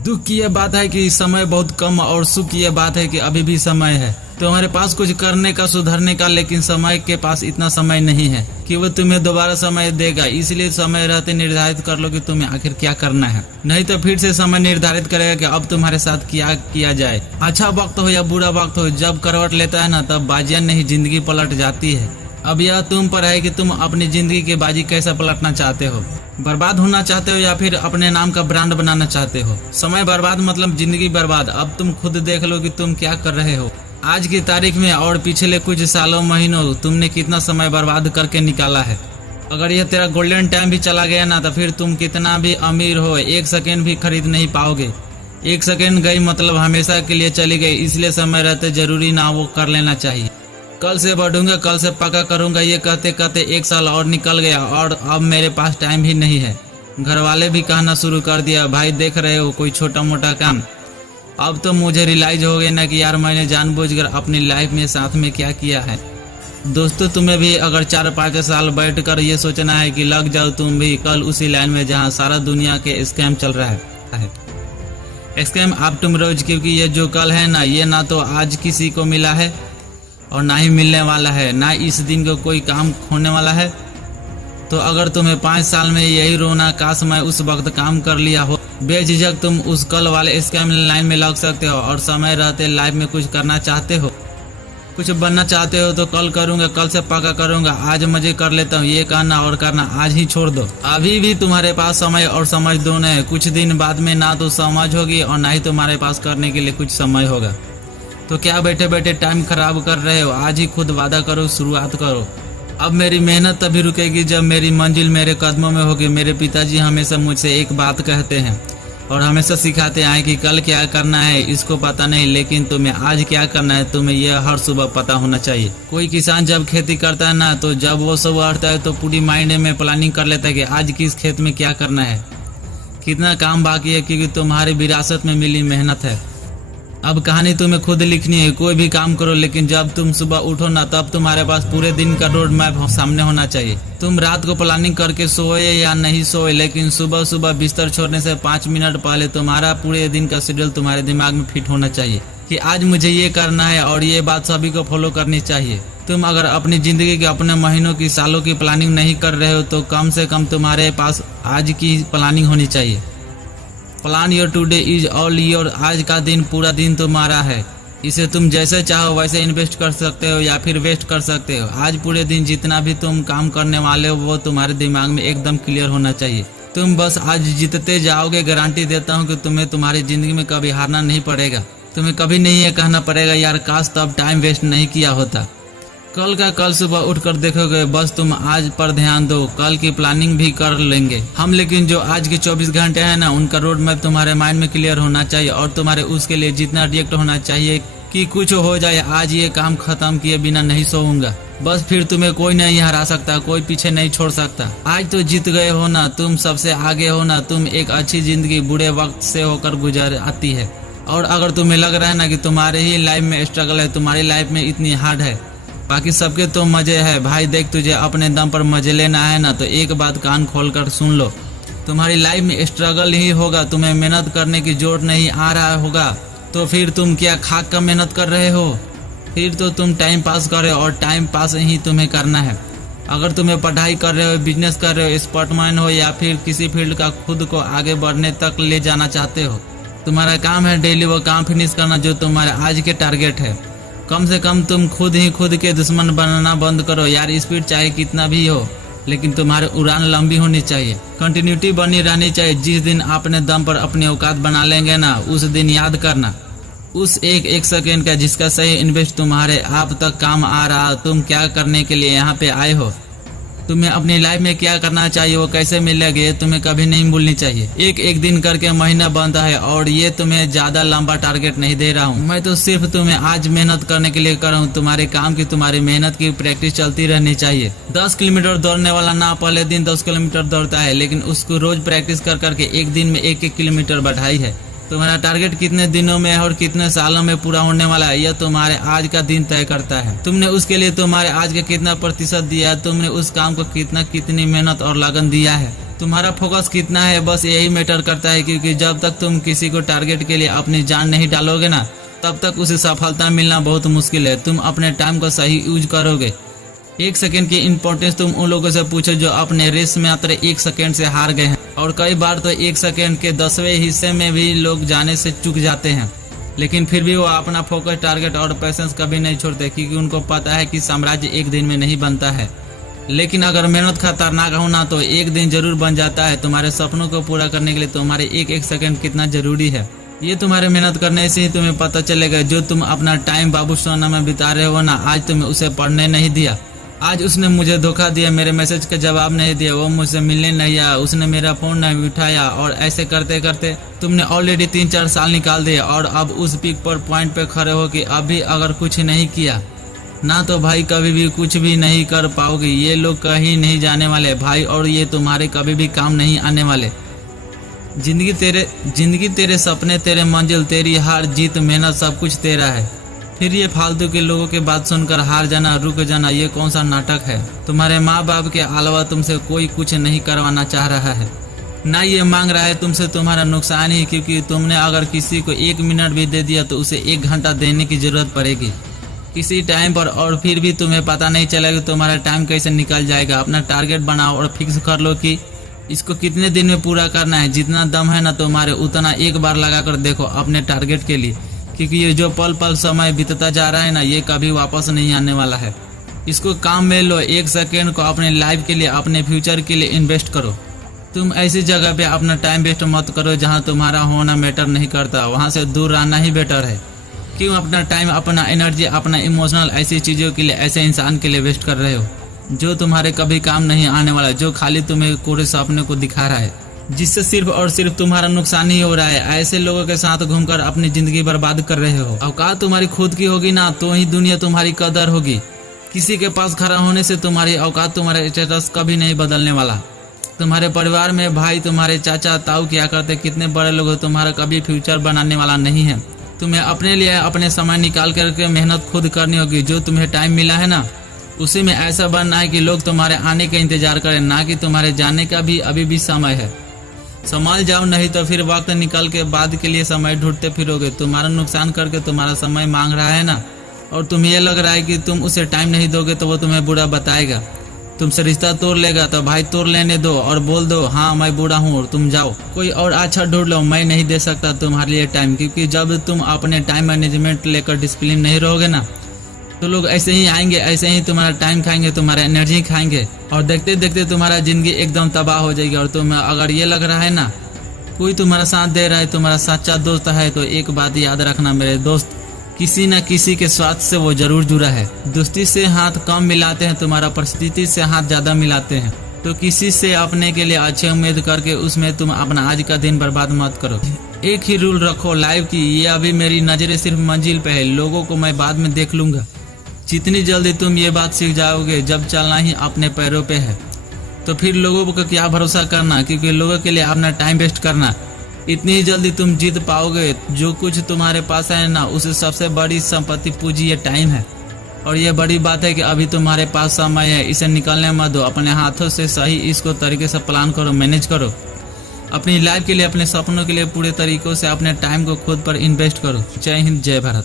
दुख की यह बात है कि समय बहुत कम और सुख की यह बात है कि अभी भी समय है तुम्हारे पास कुछ करने का, सुधरने का, लेकिन समय के पास इतना समय नहीं है कि वो तुम्हें दोबारा समय देगा। इसलिए समय रहते निर्धारित कर लो कि तुम्हें आखिर क्या करना है, नहीं तो फिर से समय निर्धारित करेगा कि अब तुम्हारे साथ क्या किया जाए। अच्छा वक्त हो या बुरा वक्त हो, जब करवट लेता है ना तब बाजियां नहीं जिंदगी पलट जाती है। अब यह तुम पर है कि तुम अपनी जिंदगी की बाजी कैसा पलटना चाहते हो। बर्बाद होना चाहते हो या फिर अपने नाम का ब्रांड बनाना चाहते हो। समय बर्बाद मतलब जिंदगी बर्बाद। अब तुम खुद देख लो कि तुम क्या कर रहे हो। आज की तारीख में और पिछले कुछ सालों महीनों तुमने कितना समय बर्बाद करके निकाला है। अगर यह तेरा गोल्डन टाइम भी चला गया ना तो फिर तुम कितना भी अमीर हो एक सेकेंड भी खरीद नहीं पाओगे। एक सेकेंड गई मतलब हमेशा के लिए चली गई। इसलिए समय रहते जरूरी ना वो कर लेना चाहिए। कल से बढ़ूंगा, कल से पक्का करूंगा, ये कहते कहते एक साल और निकल गया और अब मेरे पास टाइम भी नहीं है। घर वाले भी कहना शुरू कर दिया, भाई देख रहे हो कोई छोटा मोटा काम। अब तो मुझे रियलाइज हो गया ना कि यार मैंने जानबूझकर अपनी लाइफ में साथ में क्या किया है। दोस्तों तुम्हें भी अगर 4-5 साल बैठकर ये सोचना है कि लग जाओ तुम भी कल उसी लाइन में जहाँ सारा दुनिया के स्कैम चल रहा है। स्कैम आप तुम रोज, क्योंकि ये जो कल है ना ये ना तो आज किसी को मिला है और ना ही मिलने वाला है, ना इस दिन को कोई काम होने वाला है। तो अगर तुम्हें 5 साल में यही रोना काश मैं उस वक्त काम कर लिया हो, बेझिझक तुम उस कल वाले स्कैम लाइन में लग सकते हो। और समय रहते लाइफ में कुछ करना चाहते हो, कुछ बनना चाहते हो तो कल करूंगा, कल से पक्का करूंगा, आज मजे कर लेता हूँ, ये करना और करना आज ही छोड़ दो। अभी भी तुम्हारे पास समय और समझ दोनों है। कुछ दिन बाद में ना तो समझ होगी और ना ही तुम्हारे पास करने के लिए कुछ समय होगा। तो क्या बैठे बैठे टाइम खराब कर रहे हो। आज ही खुद वादा करो, शुरुआत करो। अब मेरी मेहनत तभी रुकेगी जब मेरी मंजिल मेरे कदमों में होगी। मेरे पिताजी हमेशा मुझसे एक बात कहते हैं और हमेशा सिखाते आए कि कल क्या करना है इसको पता नहीं, लेकिन तुम्हें आज क्या करना है तुम्हें यह हर सुबह पता होना चाहिए। कोई किसान जब खेती करता है ना तो जब वो सुबह उठता है तो पूरी माइंड में प्लानिंग कर लेता है कि आज किस खेत में क्या करना है, कितना काम बाकी है, क्योंकि तुम्हारी विरासत में मिली मेहनत है। अब कहानी तुम्हें खुद लिखनी है। कोई भी काम करो लेकिन जब तुम सुबह उठो ना तब तुम्हारे पास पूरे दिन का रोड मैप सामने होना चाहिए। तुम रात को प्लानिंग करके सोए या नहीं सोए, लेकिन सुबह सुबह बिस्तर छोड़ने से 5 मिनट पहले तुम्हारा पूरे दिन का शेड्यूल तुम्हारे दिमाग में फिट होना चाहिए कि आज मुझे ये करना है और ये बात सभी को फॉलो करनी चाहिए। तुम अगर अपनी जिंदगी के अपने महीनों की, सालों की प्लानिंग नहीं कर रहे हो तो कम से कम तुम्हारे पास आज की प्लानिंग होनी चाहिए। Plan your today is all your. आज का दिन पूरा दिन तुम्हारा है। इसे तुम जैसे चाहो वैसे इन्वेस्ट कर सकते हो या फिर वेस्ट कर सकते हो। आज पूरे दिन जितना भी तुम काम करने वाले हो वो तुम्हारे दिमाग में एकदम क्लियर होना चाहिए। तुम बस आज जीतते जाओगे। गारंटी देता हूँ कि तुम्हें तुम्हारी जिंदगी में कभी हारना नहीं पड़ेगा। तुम्हें कभी नहीं ये कहना पड़ेगा यार काश तब टाइम वेस्ट नहीं किया होता। कल का कल सुबह उठकर देखोगे। बस तुम आज पर ध्यान दो, कल की प्लानिंग भी कर लेंगे हम। लेकिन जो आज के 24 घंटे हैं ना उनका रोड मैप तुम्हारे माइंड में क्लियर होना चाहिए और तुम्हारे उसके लिए जितना रिएक्ट होना चाहिए कि कुछ हो जाए आज ये काम खत्म किए बिना नहीं सोऊंगा। बस फिर तुम्हें कोई नहीं हरा सकता, कोई पीछे नहीं छोड़ सकता। आज तो जीत गए हो ना, तुम सबसे आगे हो ना। तुम एक अच्छी जिंदगी बुरे वक्त से होकर गुजर आती है। और अगर तुम्हें लग रहा है ना कि तुम्हारे ही लाइफ में स्ट्रगल है, तुम्हारी लाइफ में इतनी हार्ड है, बाकी सबके तो मजे है, भाई देख तुझे अपने दम पर मजे लेना है ना तो एक बात कान खोलकर सुन लो। तुम्हारी लाइफ में स्ट्रगल ही होगा। तुम्हें मेहनत करने की जोर नहीं आ रहा होगा तो फिर तुम क्या खाक का मेहनत कर रहे हो। फिर तो तुम टाइम पास कर रहे हो और टाइम पास ही तुम्हें करना है। अगर तुम्हें पढ़ाई कर रहे हो, बिजनेस कर रहे हो, स्पोर्ट्समैन हो या फिर किसी फील्ड का खुद को आगे बढ़ने तक ले जाना चाहते हो, तुम्हारा काम है डेली वो काम फिनिश करना जो तुम्हारे आज के टारगेट है। कम से कम तुम खुद ही खुद के दुश्मन बनना बंद करो यार। स्पीड चाहे कितना भी हो लेकिन तुम्हारी उड़ान लंबी होनी चाहिए, कंटिन्यूटी बनी रहनी चाहिए। जिस दिन अपने दम पर अपनी औकात बना लेंगे ना उस दिन याद करना उस एक सेकेंड का जिसका सही इन्वेस्ट तुम्हारे आप तक काम आ रहा। तुम क्या करने के लिए यहाँ पे आए हो, तुम्हें अपनी लाइफ में क्या करना चाहिए, वो कैसे मिलेगा ये तुम्हें कभी नहीं भूलनी चाहिए। एक दिन करके महीना बनता है और ये तुम्हें ज्यादा लंबा टारगेट नहीं दे रहा हूँ मैं, तो सिर्फ तुम्हें आज मेहनत करने के लिए कर रहा हूँ। तुम्हारे काम की, तुम्हारी मेहनत की प्रैक्टिस चलती रहनी चाहिए। 10 किलोमीटर दौड़ने वाला ना पहले दिन 10 किलोमीटर दौड़ता है, लेकिन उसको रोज प्रैक्टिस कर करके एक दिन में 1-1 किलोमीटर बढ़ाई है। तुम्हारा टारगेट कितने दिनों में और कितने सालों में पूरा होने वाला है यह तुम्हारे आज का दिन तय करता है। तुमने उसके लिए तुम्हारे आज का कितना प्रतिशत दिया है, तुमने उस काम को कितनी मेहनत और लगन दिया है। तुम्हारा फोकस कितना है बस यही मैटर करता है, क्योंकि जब तक तुम किसी को टारगेट के लिए अपनी जान नहीं डालोगे ना, तब तक उसे सफलता मिलना बहुत मुश्किल है। तुम अपने टाइम का सही यूज करोगे। 1 सेकंड की इम्पोर्टेंस तुम उन लोगों से पूछो जो अपने रेस में मात्र 1 सेकंड से हार गए हैं, और कई बार तो 1 सेकंड के 10वें हिस्से में भी लोग जाने से चूक जाते हैं, लेकिन फिर भी वो अपना फोकस, टारगेट और पैशंस कभी नहीं छोड़ते, क्योंकि उनको पता है कि साम्राज्य एक दिन में नहीं बनता है, लेकिन अगर मेहनत खतरनाक हो ना तो एक दिन जरूर बन जाता है। तुम्हारे सपनों को पूरा करने के लिए तुम्हारे एक सेकंड कितना जरूरी है, ये तुम्हारे मेहनत करने से ही तुम्हें पता चलेगा। जो तुम अपना टाइम बाबू सोना में बिता रहे हो ना, आज तुम्हें उसे पढ़ने नहीं दिया, आज उसने मुझे धोखा दिया, मेरे मैसेज का जवाब नहीं दिया, वो मुझसे मिलने नहीं आया, उसने मेरा फोन नहीं उठाया, और ऐसे करते करते तुमने ऑलरेडी 3-4 साल निकाल दिए, और अब उस पीक पर पॉइंट पे खड़े हो कि अभी अगर कुछ नहीं किया ना तो भाई कभी भी कुछ भी नहीं कर पाओगे। ये लोग कहीं नहीं जाने वाले भाई, और ये तुम्हारे कभी भी काम नहीं आने वाले। जिंदगी तेरे सपने, तेरे मंजिल, तेरी हार जीत, मेहनत सब कुछ तेरा है। फिर ये फालतू के लोगों की बात सुनकर हार जाना, रुक जाना, ये कौन सा नाटक है। तुम्हारे माँ बाप के अलावा तुमसे कोई कुछ नहीं करवाना चाह रहा है, ना ये मांग रहा है तुमसे तुम्हारा नुकसान ही, क्योंकि तुमने अगर किसी को 1 मिनट भी दे दिया तो उसे 1 घंटा देने की जरूरत पड़ेगी किसी टाइम पर, और फिर भी तुम्हें पता नहीं चलेगा तुम्हारा टाइम कैसे निकल जाएगा। अपना टारगेट बनाओ और फिक्स कर लो कि इसको कितने दिन में पूरा करना है। जितना दम है ना तुम्हारे, उतना एक बार लगा कर देखो अपने टारगेट के लिए, क्योंकि ये जो पल पल समय बीतता जा रहा है ना, ये कभी वापस नहीं आने वाला है। इसको काम में लो। 1 सेकेंड को अपने लाइफ के लिए, अपने फ्यूचर के लिए इन्वेस्ट करो। तुम ऐसी जगह पे अपना टाइम वेस्ट मत करो जहाँ तुम्हारा होना मैटर नहीं करता, वहाँ से दूर रहना ही बेटर है। क्यों अपना टाइम, अपना एनर्जी, अपना इमोशनल ऐसी चीज़ों के लिए, ऐसे इंसान के लिए वेस्ट कर रहे हो जो तुम्हारे कभी काम नहीं आने वाला, जो खाली तुम्हें कोरे सपने को दिखा रहा है, जिससे सिर्फ और सिर्फ तुम्हारा नुकसान ही हो रहा है। ऐसे लोगों के साथ घूमकर अपनी जिंदगी बर्बाद कर रहे हो। औकात तुम्हारी खुद की होगी ना, तो ही दुनिया तुम्हारी कदर होगी। किसी के पास खड़ा होने से तुम्हारी औकात, तुम्हारा स्टेटस कभी नहीं बदलने वाला। तुम्हारे परिवार में भाई, तुम्हारे चाचा ताऊ क्या करते, कितने बड़े लोग हो, तुम्हारा कभी फ्यूचर बनाने वाला नहीं है। तुम्हें अपने लिए अपने समय निकाल करके मेहनत खुद करनी होगी। जो तुम्हें टाइम मिला है ना, उसी में ऐसा बनना है कि लोग तुम्हारे आने का इंतजार करें, ना कि तुम्हारे जाने का भी अभी भी समय है। संभाल जाओ, नहीं तो फिर वक्त निकल के बाद के लिए समय ढूंढते फिरोगे। तुम्हारा नुकसान करके तुम्हारा समय मांग रहा है ना, और तुम्हें ये लग रहा है कि तुम उसे टाइम नहीं दोगे तो वो तुम्हें बुरा बताएगा, तुमसे रिश्ता तोड़ लेगा, तो भाई तोड़ लेने दो और बोल दो हाँ मैं बूढ़ा हूँ और तुम जाओ, कोई और अच्छा ढूंढ लो, मैं नहीं दे सकता तुम्हारे लिए टाइम। क्योंकि जब तुम अपने टाइम मैनेजमेंट लेकर डिसिप्लिन नहीं रहोगे ना, तो लोग ऐसे ही आएंगे, ऐसे ही तुम्हारा टाइम खाएंगे, तुम्हारा एनर्जी खाएंगे, और देखते देखते तुम्हारा जिंदगी एकदम तबाह हो जाएगी। और तुम्हें अगर ये लग रहा है ना कोई तुम्हारा साथ दे रहा है, तुम्हारा सच्चा दोस्त है, तो एक बात याद रखना मेरे दोस्त, किसी न किसी के स्वार्थ से वो जरूर जुड़ा है। दोस्ती से हाथ कम मिलाते हैं, तुम्हारा परिस्थिति से हाथ ज्यादा मिलाते हैं। तो किसी से अपने के लिए अच्छी उम्मीद करके उसमें तुम अपना आज का दिन बर्बाद मत करो। एक ही रूल रखो लाइफ की, ये अभी मेरी नजरें सिर्फ मंजिल पे है, लोगों को मैं बाद में देख लूंगा। जितनी जल्दी तुम ये बात सीख जाओगे, जब चलना ही अपने पैरों पे है, तो फिर लोगों को क्या भरोसा करना, क्योंकि लोगों के लिए अपना टाइम वेस्ट करना, इतनी ही जल्दी तुम जीत पाओगे। जो कुछ तुम्हारे पास है ना, उसे सबसे बड़ी संपत्ति पूंजी ये टाइम है। और ये बड़ी बात है कि अभी तुम्हारे पास समय है, इसे निकालने मत दो। अपने हाथों से सही इसको तरीके से प्लान करो, मैनेज करो। अपनी लाइफ के लिए, अपने सपनों के लिए पूरे तरीकों से अपने टाइम को खुद पर इन्वेस्ट करो। जय हिंद, जय भारत।